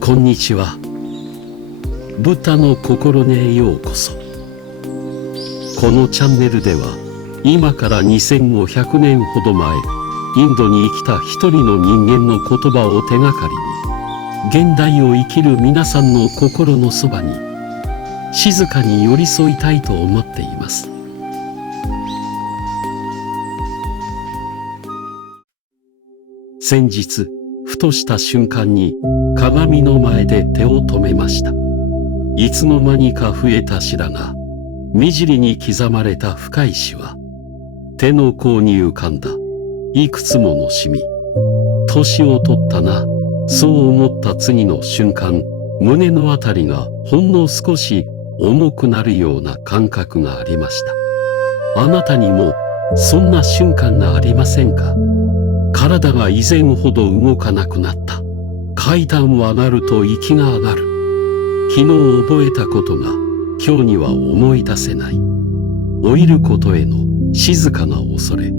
こんにちは。ブッダの心根へようこそ。このチャンネルでは今から2500年ほど前、インドに生きた一人の人間の言葉を手がかりに、現代を生きる皆さんの心のそばに静かに寄り添いたいと思っています。先日ふとした瞬間に鏡の前で手を止めました。いつの間にか増えた白髪、目尻に刻まれた深いシワ、手の甲に浮かんだいくつものシミ。年を取ったな、そう思った次の瞬間、胸のあたりがほんの少し重くなるような感覚がありました。あなたにもそんな瞬間がありませんか？体が以前ほど動かなくなった。階段を上がると息が上がる。昨日覚えたことが今日には思い出せない。老いることへの静かな恐れ。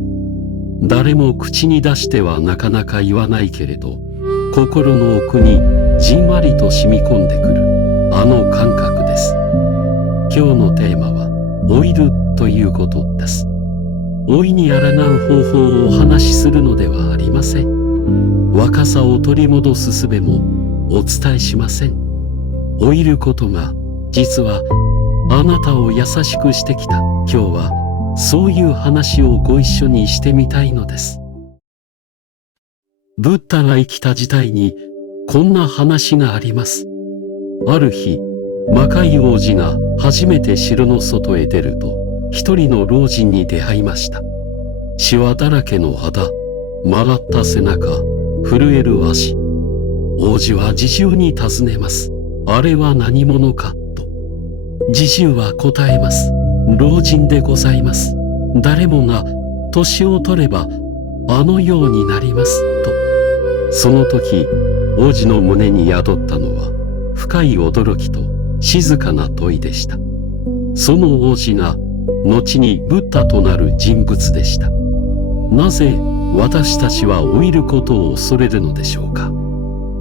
誰も口に出してはなかなか言わないけれど、心の奥にじんわりと染み込んでくるあの感覚です。今日のテーマは老いるということです。老いに抗う方法をお話しするのではありません。若さを取り戻す術もお伝えしません。老いることが実はあなたを優しくしてきた。今日はそういう話をご一緒にしてみたいのです。ブッダが生きた時代にこんな話があります。ある日、魔界王子が初めて城の外へ出ると、一人の老人に出会いました。シワだらけの肌、曲がった背中、震える足。王子は侍従に尋ねます。あれは何者かと。侍従は答えます。老人でございます。誰もが年を取ればあのようになりますと。その時、王子の胸に宿ったのは深い驚きと静かな問いでした。その王子が後にブッダとなる人物でした。なぜ私たちは老いることを恐れるのでしょうか。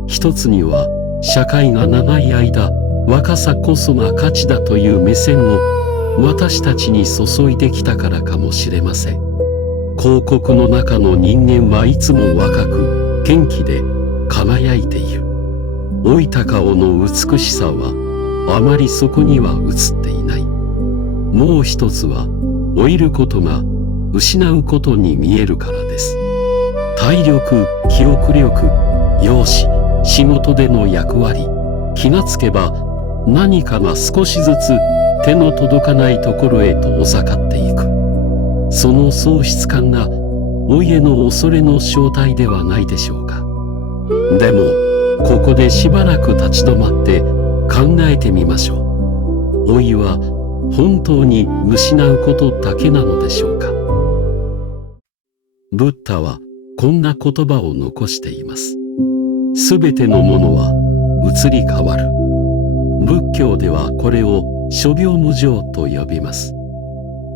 一つには社会が長い間若さこそが価値だという目線を私たちに注いできたからかもしれません。広告の中の人間はいつも若く元気で輝いている。老いた顔の美しさはあまりそこには映っていない。もう一つは老いることが失うことに見えるからです。体力、記憶力、容姿、仕事での役割、気がつけば何かが少しずつ手の届かないところへと収かっていく。その喪失感が老いへの恐れの正体ではないでしょうか。でもここでしばらく立ち止まって考えてみましょう。老いは本当に失うことだけなのでしょうか。ブッダはこんな言葉を残しています。すべてのものは移り変わる。仏教ではこれを諸病無常と呼びます。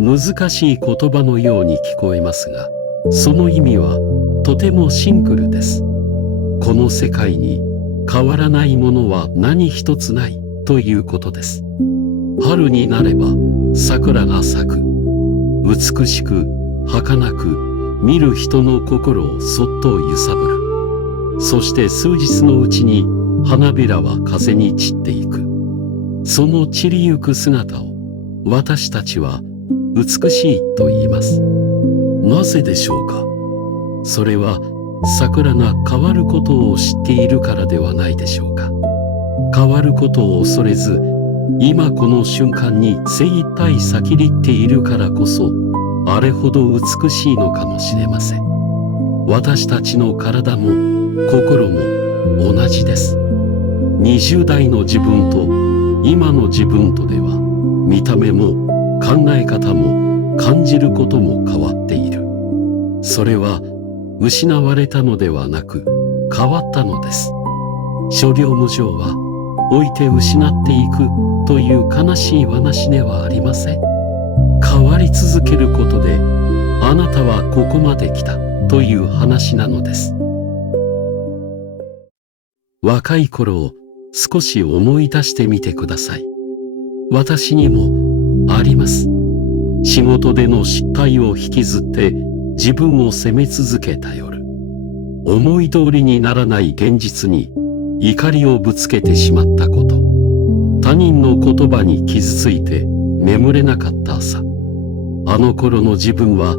難しい言葉のように聞こえますが、その意味はとてもシンプルです。この世界に変わらないものは何一つないということです。春になれば桜が咲く。美しく儚く見る人の心をそっと揺さぶる。そして数日のうちに花びらは風に散っていく。その散りゆく姿を私たちは美しいと言います。なぜでしょうか。それは桜が変わることを知っているからではないでしょうか。変わることを恐れず、今この瞬間に精一杯先りっているからこそ、あれほど美しいのかもしれません。私たちの体も心も同じです。20代の自分と今の自分とでは、見た目も考え方も感じることも変わっている。それは失われたのではなく変わったのです。諸病無常は老いて失っていくという悲しい話ではありません。変わり続けることであなたはここまで来たという話なのです。若い頃少し思い出してみてください。私にもあります。仕事での失敗を引きずって自分を責め続けた夜、思い通りにならない現実に怒りをぶつけてしまったこと、他人の言葉に傷ついて眠れなかった朝、あの頃の自分は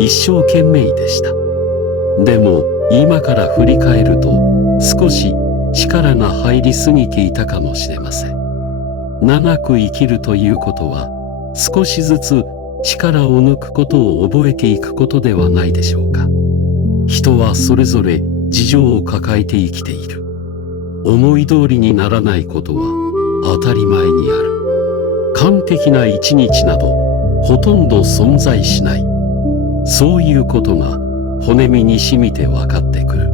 一生懸命でした。でも今から振り返ると少し力が入りすぎていたかもしれません。長く生きるということは少しずつ力を抜くことを覚えていくことではないでしょうか。人はそれぞれ事情を抱えて生きている。思い通りにならないことは当たり前にある。完璧な一日などほとんど存在しない。そういうことが骨身に染みて分かってくる。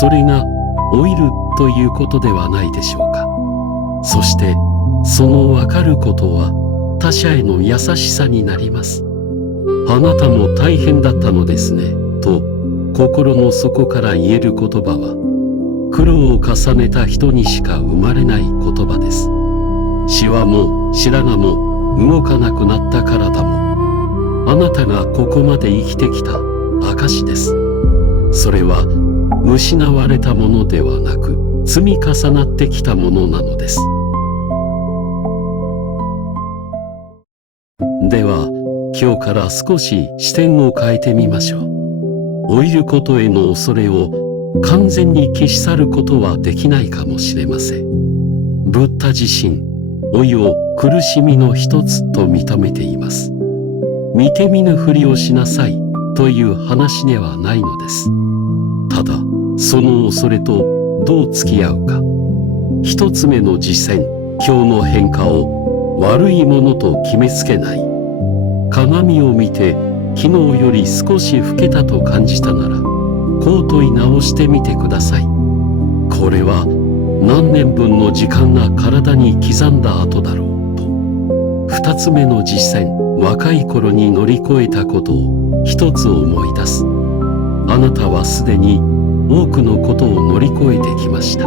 それが老いるということではないでしょうか。そしてその分かることは他者への優しさになります。あなたも大変だったのですねと心の底から言える言葉は、苦労を重ねた人にしか生まれない言葉です。シワも白髪も動かなくなった体も、あなたがここまで生きてきた証です。それは失われたものではなく、積み重なってきたものなのです。では今日から少し視点を変えてみましょう。老いることへの恐れを完全に消し去ることはできないかもしれません。ブッダ自身、老いを苦しみの一つと認めています。見て見ぬふりをしなさいという話ではないのです。ただその恐れとどう付き合うか。一つ目の実践、今日の変化を悪いものと決めつけない。鏡を見て昨日より少し老けたと感じたなら、こう問い直してみてください。これは何年分の時間が体に刻んだ後だろうと。二つ目の実践、若い頃に乗り越えたことを一つ思い出す。あなたはすでに多くのことを乗り越えてきました。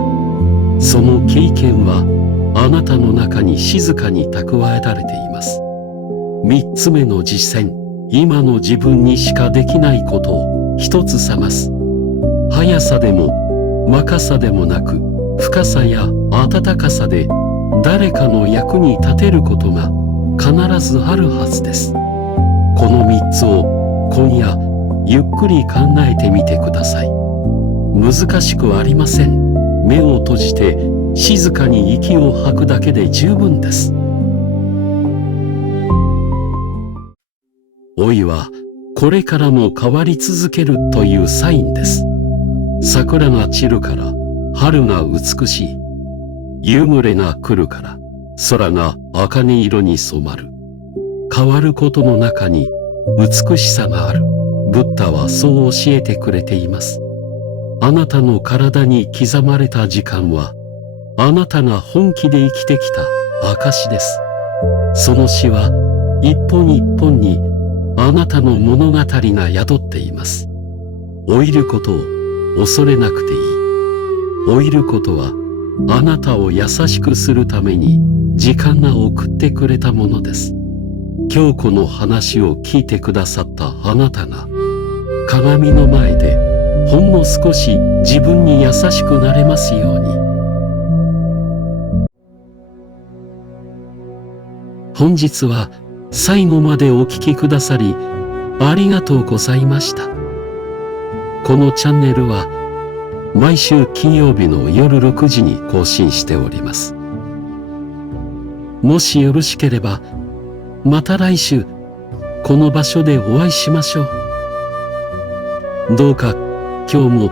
その経験はあなたの中に静かに蓄えられています。三つ目の実践、今の自分にしかできないことを一つ探す。速さでも若さでもなく、深さや温かさで誰かの役に立てることが必ずあるはずです。この3つを今夜ゆっくり考えてみてください。難しくありません。目を閉じて静かに息を吐くだけで十分です。老いはこれからも変わり続けるというサインです。桜が散るから春が美しい。夕暮れが来るから空が茜色に染まる。変わることの中に美しさがある。ブッダはそう教えてくれています。あなたの体に刻まれた時間は、あなたが本気で生きてきた証です。その詩は一本一本にあなたの物語が宿っています。老いることを恐れなくていい。老いることはあなたを優しくするために時間が送ってくれたものです。今日この話を聞いてくださったあなたが鏡の前でほんの少し自分に優しくなれますように。本日は最後までお聞きくださりありがとうございました。このチャンネルは毎週金曜日の夜6時に更新しております。もしよろしければまた来週この場所でお会いしましょう。どうか今日も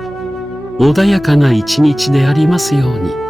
穏やかな一日でありますように。